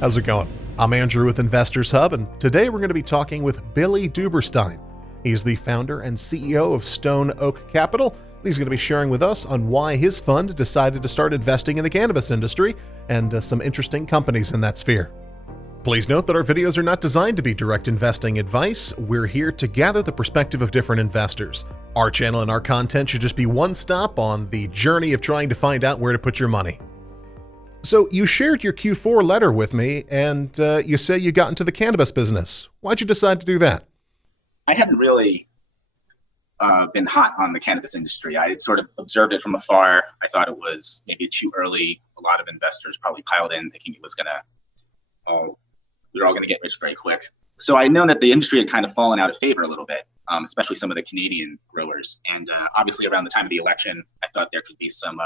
How's it going? I'm Andrew with Investors Hub, and today we're going to be talking with Billy Duberstein. He's the founder and CEO of Stone Oak Capital. He's going to be sharing with us on why his fund decided to start investing in the cannabis industry and some interesting companies in that sphere. Please note that our videos are not designed to be direct investing advice. We're here to gather the perspective of different investors. Our channel and our content should just be one stop on the journey of trying to find out where to put your money. So you shared your Q4 letter with me, and you say you got into the cannabis business. Why'd you decide to do that? I hadn't really been hot on the cannabis industry. I had sort of observed it from afar. I thought it was maybe too early. A lot of investors probably piled in thinking it was we were all going to get rich very quick. So I had known that the industry had kind of fallen out of favor a little bit, especially some of the Canadian growers. And obviously around the time of the election, I thought there could be some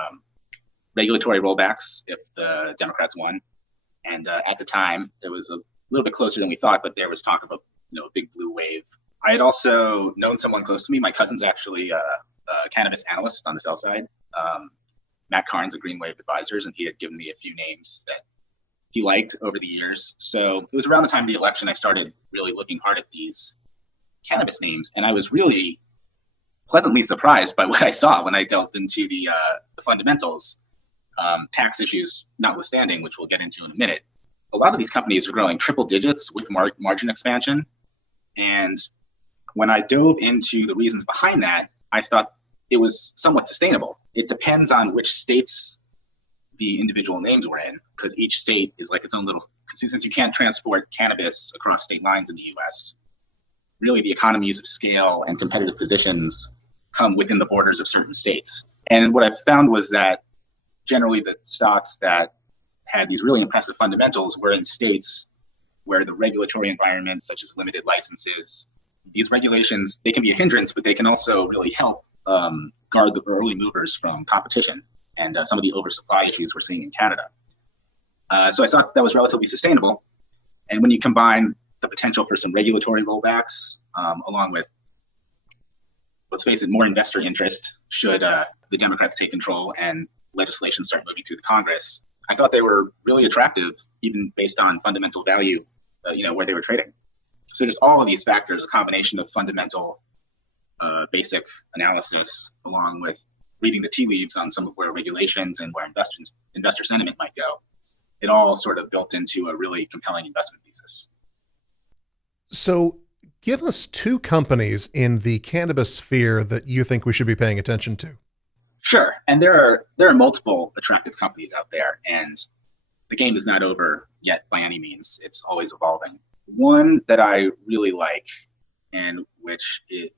regulatory rollbacks if the Democrats won. And at the time, it was a little bit closer than we thought, but there was talk of a big blue wave. I had also known someone close to me. My cousin's actually a cannabis analyst on the sell side, Matt Carnes of Green Wave Advisors, and he had given me a few names that he liked over the years. So it was around the time of the election I started really looking hard at these cannabis names, and I was really pleasantly surprised by what I saw when I delved into the fundamentals, tax issues notwithstanding, which we'll get into in a minute. A lot of these companies are growing triple digits with margin expansion, and when I dove into the reasons behind that, I thought it was somewhat sustainable. It depends on which states the individual names were in, because each state is like its own little, since you can't transport cannabis across state lines in the US, really the economies of scale and competitive positions come within the borders of certain states. And what I found was that generally the stocks that had these really impressive fundamentals were in states where the regulatory environment, such as limited licenses, these regulations, they can be a hindrance, but they can also really help guard the early movers from competition and some of the oversupply issues we're seeing in Canada. So I thought that was relatively sustainable. And when you combine the potential for some regulatory rollbacks, along with, let's face it, more investor interest should the Democrats take control and legislation start moving through the Congress, I thought they were really attractive, even based on fundamental value, where they were trading. So just all of these factors, a combination of fundamental, basic analysis, along with reading the tea leaves on some of where regulations and where investor sentiment might go, it all sort of built into a really compelling investment thesis. So give us two companies in the cannabis sphere that you think we should be paying attention to. Sure. And there are multiple attractive companies out there, and the game is not over yet by any means. It's always evolving. One that I really like, and which it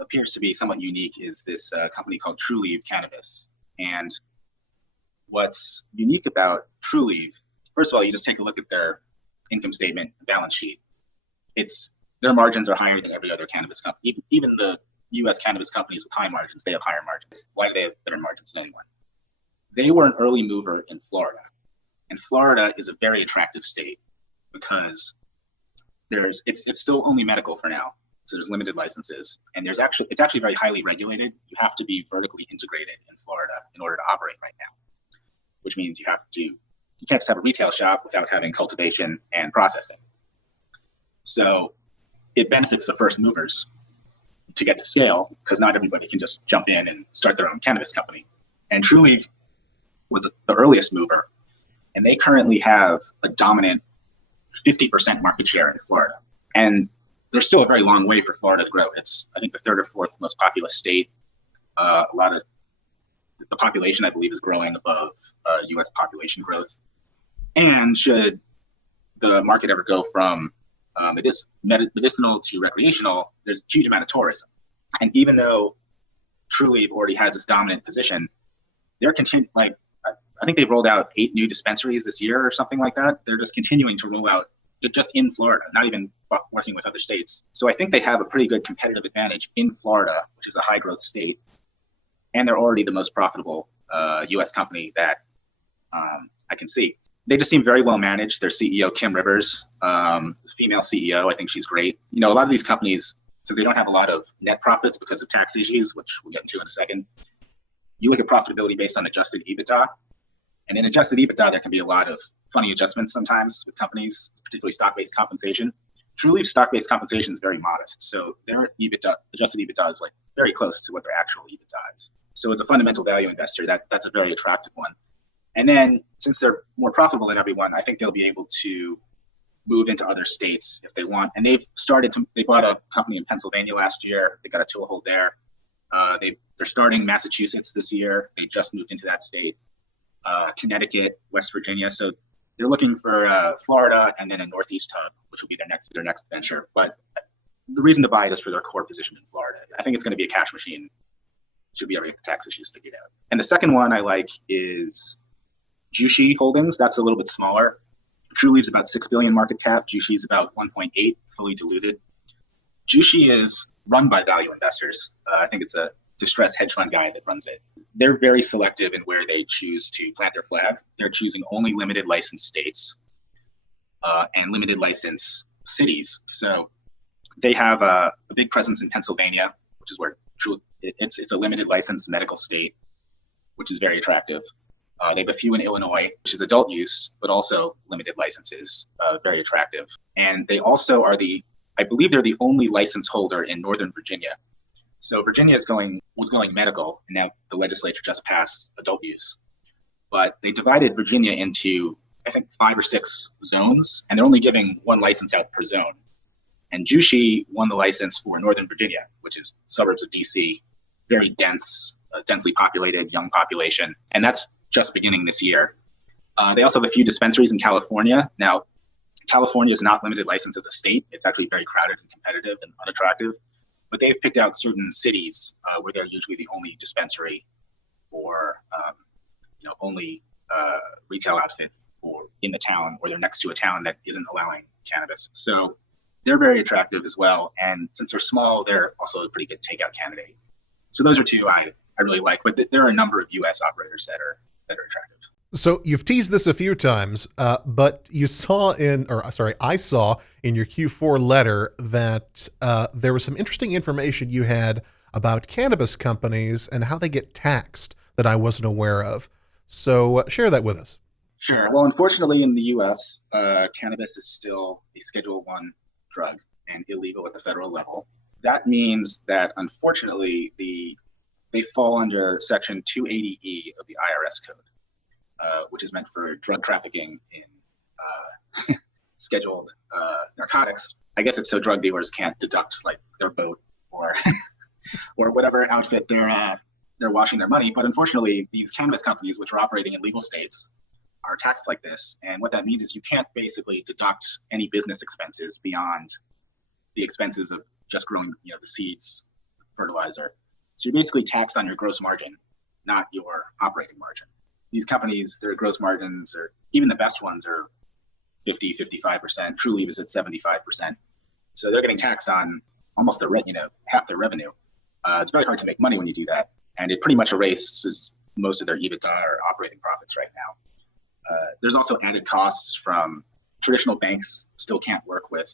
appears to be somewhat unique, is this company called Trulieve Cannabis. And what's unique about Trulieve, first of all, you just take a look at their income statement, balance sheet. Their margins are higher than every other cannabis company. Even the U.S. cannabis companies with high margins, they have higher margins. Why do they have better margins than anyone? They were an early mover in Florida. And Florida is a very attractive state because it's still only medical for now. So there's limited licenses, and it's actually very highly regulated. You have to be vertically integrated in Florida in order to operate right now, which means you can't just have a retail shop without having cultivation and processing. So it benefits the first movers to get to scale, because not everybody can just jump in and start their own cannabis company. And Trulieve was the earliest mover, and they currently have a dominant 50% market share in Florida. And there's still a very long way for Florida to grow. It's, I think, the third or fourth most populous state. A lot of the population, I believe, is growing above U.S. population growth. And should the market ever go from medicinal to recreational, there's a huge amount of tourism. And even though Trulieve already has this dominant position, they're I think they've rolled out 8 new dispensaries this year or something like that. They're just continuing to roll out just in Florida, not even working with other states. So I think they have a pretty good competitive advantage in Florida, which is a high growth state. And they're already the most profitable U.S. company that I can see. They just seem very well managed. Their CEO, Kim Rivers, female CEO, I think she's great. A lot of these companies, since they don't have a lot of net profits because of tax issues, which we'll get into in a second, you look at profitability based on adjusted EBITDA, And in adjusted EBITDA, there can be a lot of funny adjustments sometimes with companies, particularly stock-based compensation. Trulieve's stock-based compensation is very modest, so their EBITDA, adjusted EBITDA, is like very close to what their actual EBITDA is. So as a fundamental value investor, that's a very attractive one. And then since they're more profitable than everyone, I think they'll be able to move into other states if they want. And they bought a company in Pennsylvania last year. They got a toehold there. They're starting Massachusetts this year. They just moved into that state. Connecticut, West Virginia. So they're looking for Florida and then a Northeast hub, which will be their next venture. But the reason to buy it is for their core position in Florida. I think it's going to be a cash machine. Should be able to get the tax issues figured out. And the second one I like is Jushi Holdings. That's a little bit smaller. Trulieve's about 6 billion market cap. Jushi's about 1.8 fully diluted. Jushi is run by value investors. I think it's a distressed hedge fund guy that runs it. They're very selective in where they choose to plant their flag. They're choosing only limited license states and limited license cities. So they have a big presence in Pennsylvania, which is where it's a limited license medical state, which is very attractive. They have a few in Illinois, which is adult use, but also limited licenses, very attractive. And they also I believe they're the only license holder in Northern Virginia. So Virginia was going medical, and now the legislature just passed adult use. But they divided Virginia into, I think, 5 or 6 zones, and they're only giving one license out per zone. And Jushi won the license for Northern Virginia, which is suburbs of DC, very densely populated, young population, and that's just beginning this year. They also have a few dispensaries in California. Now, California is not limited license as a state. It's actually very crowded and competitive and unattractive. But they've picked out certain cities where they're usually the only dispensary or only retail outfit in the town, or they're next to a town that isn't allowing cannabis. So they're very attractive as well. And since they're small, they're also a pretty good takeout candidate. So those are two I really like. But there are a number of U.S. operators that are attractive. So you've teased this a few times, but I saw in your Q4 letter that there was some interesting information you had about cannabis companies and how they get taxed that I wasn't aware of. So share that with us. Sure. Well, unfortunately, in the U.S., cannabis is still a Schedule I drug and illegal at the federal level. That means that, unfortunately, they fall under Section 280E of the IRS code. Which is meant for drug trafficking in scheduled narcotics. I guess it's so drug dealers can't deduct like their boat or or whatever outfit they're washing their money. But unfortunately, these cannabis companies, which are operating in legal states, are taxed like this. And what that means is you can't basically deduct any business expenses beyond the expenses of just growing, the seeds, fertilizer. So you're basically taxed on your gross margin, not your operating margin. These companies, their gross margins, or even the best ones, are 50, 55%. Trulieve is at 75%. So they're getting taxed on almost half their revenue. It's very hard to make money when you do that. And it pretty much erases most of their EBITDA or operating profits right now. There's also added costs from traditional banks still can't work with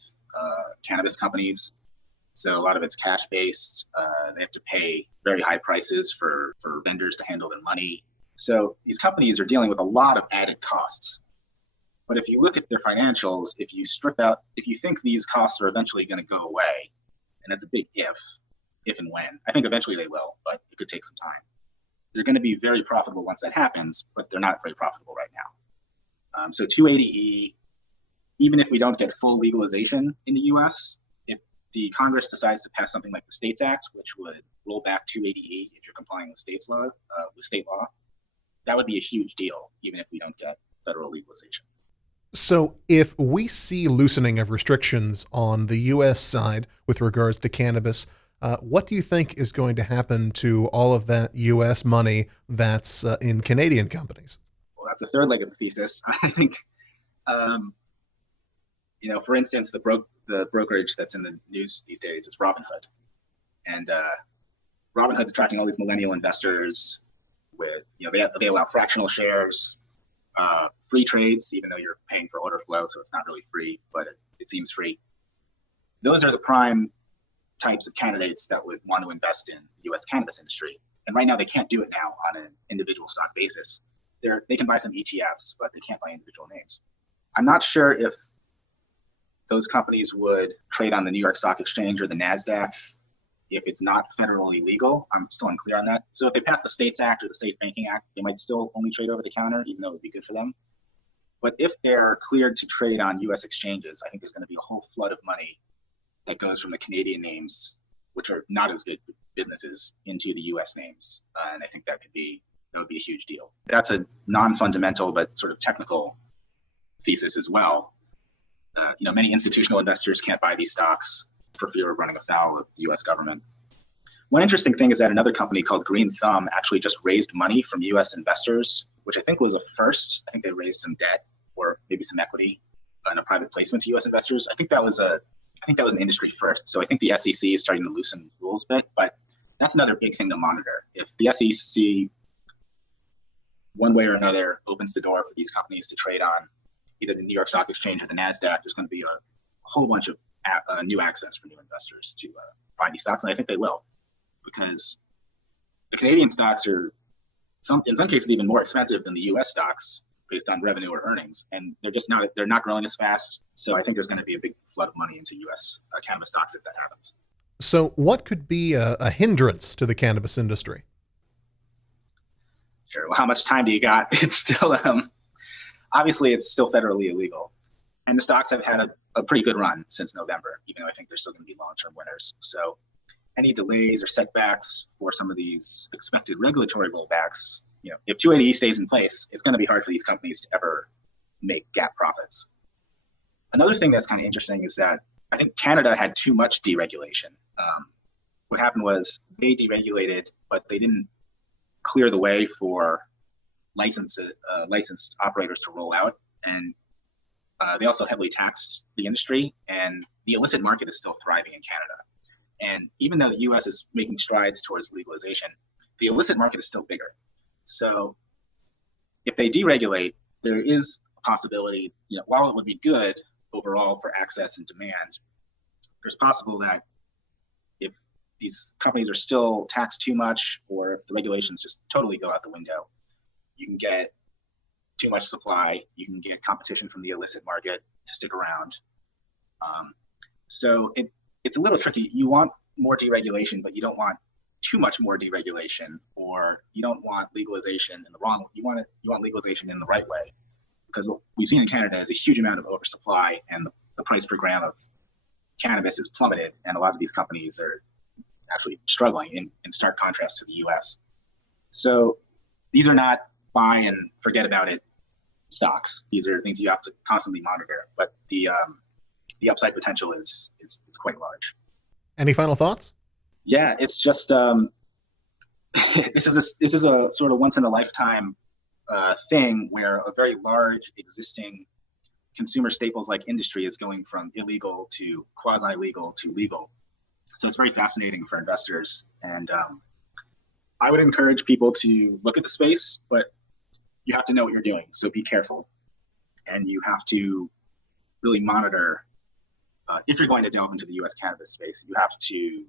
cannabis companies. So a lot of it's cash-based. They have to pay very high prices for vendors to handle their money. So these companies are dealing with a lot of added costs. But if you look at their financials, if you think these costs are eventually going to go away, and that's a big if and when, I think eventually they will, but it could take some time. They're going to be very profitable once that happens, but they're not very profitable right now. So 280E, even if we don't get full legalization in the US, if the Congress decides to pass something like the States Act, which would roll back 280E if you're complying with state law, that would be a huge deal, even if we don't get federal legalization. So if we see loosening of restrictions on the U.S. side with regards to cannabis, what do you think is going to happen to all of that U.S. money that's in Canadian companies? Well, that's the third leg of the thesis. I think, for instance, the brokerage that's in the news these days is Robinhood. And Robinhood's attracting all these millennial investors with, they allow fractional shares, free trades, even though you're paying for order flow, so it's not really free, but it seems free. Those are the prime types of candidates that would want to invest in the U.S. cannabis industry. And right now they can't do it now on an individual stock basis. they can buy some ETFs, but they can't buy individual names. I'm not sure if those companies would trade on the New York Stock Exchange or the NASDAQ if it's not federally legal. I'm still unclear on that. So if they pass the States Act or the Safe Banking Act, they might still only trade over the counter, even though it would be good for them. But if they're cleared to trade on US exchanges, I think there's going to be a whole flood of money that goes from the Canadian names, which are not as good businesses, into the US names. And I think that would be a huge deal. That's a non-fundamental but sort of technical thesis as well. Many institutional investors can't buy these stocks for fear of running afoul of the US government. One interesting thing is that another company called Green Thumb actually just raised money from US investors, which I think was a first. I think they raised some debt or maybe some equity in a private placement to US investors. I think that was an industry first. So I think the SEC is starting to loosen rules a bit, but that's another big thing to monitor. If the SEC, one way or another, opens the door for these companies to trade on either the New York Stock Exchange or the NASDAQ, there's going to be a whole bunch of new access for new investors to buy these stocks, and I think they will, because the Canadian stocks are, in some cases, even more expensive than the U.S. stocks based on revenue or earnings, and they're not growing as fast. So I think there's going to be a big flood of money into U.S. Cannabis stocks if that happens. So what could be a hindrance to the cannabis industry? Sure. Well, how much time do you got? It's still, obviously, it's still federally illegal. And the stocks have had a pretty good run since November, even though I think they're still going to be long-term winners. So any delays or setbacks for some of these expected regulatory rollbacks, if 280E stays in place, it's going to be hard for these companies to ever make GAAP profits. Another thing that's kind of interesting is that I think Canada had too much deregulation. What happened was they deregulated, but they didn't clear the way for licensed operators to roll out. And they also heavily taxed the industry, and the illicit market is still thriving in Canada. And even though the U.S. is making strides towards legalization, the illicit market is still bigger. So if they deregulate, there is a possibility, while it would be good overall for access and demand, there's possible that if these companies are still taxed too much, or if the regulations just totally go out the window, you can get too much supply, you can get competition from the illicit market to stick around. So it's a little tricky. You want more deregulation, but you don't want too much more deregulation, or you don't want legalization in the wrong way. You want legalization in the right way, because what we've seen in Canada is a huge amount of oversupply, and the price per gram of cannabis is plummeted, and a lot of these companies are actually struggling in stark contrast to the US. So these are not buy and forget about it stocks. These are things you have to constantly monitor, but the upside potential is quite large. Any final thoughts? Yeah, it's just this is a sort of once in a lifetime thing where a very large existing consumer staples like industry is going from illegal to quasi-legal to legal. So it's very fascinating for investors, and I would encourage people to look at the space, but you have to know what you're doing. So be careful, and you have to really monitor. If you're going to delve into the U.S. cannabis space, you have to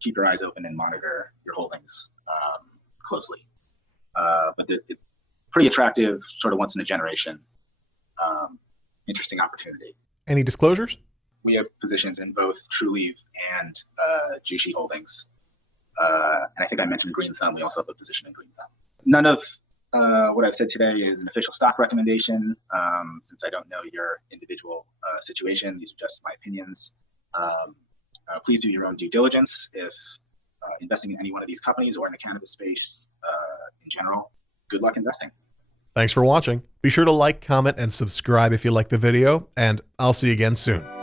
keep your eyes open and monitor your holdings closely. But it's pretty attractive, sort of once in a generation, interesting opportunity. Any disclosures? We have positions in both Trulieve and Jushi holdings. And I think I mentioned Green Thumb. We also have a position in Green Thumb. None of what I've said today is an official stock recommendation, since I don't know your individual situation. These are just my opinions. Please do your own due diligence if investing in any one of these companies or in the cannabis space in general. Good luck investing. Thanks for watching. Be sure to like, comment, and subscribe if you like the video, and I'll see you again soon.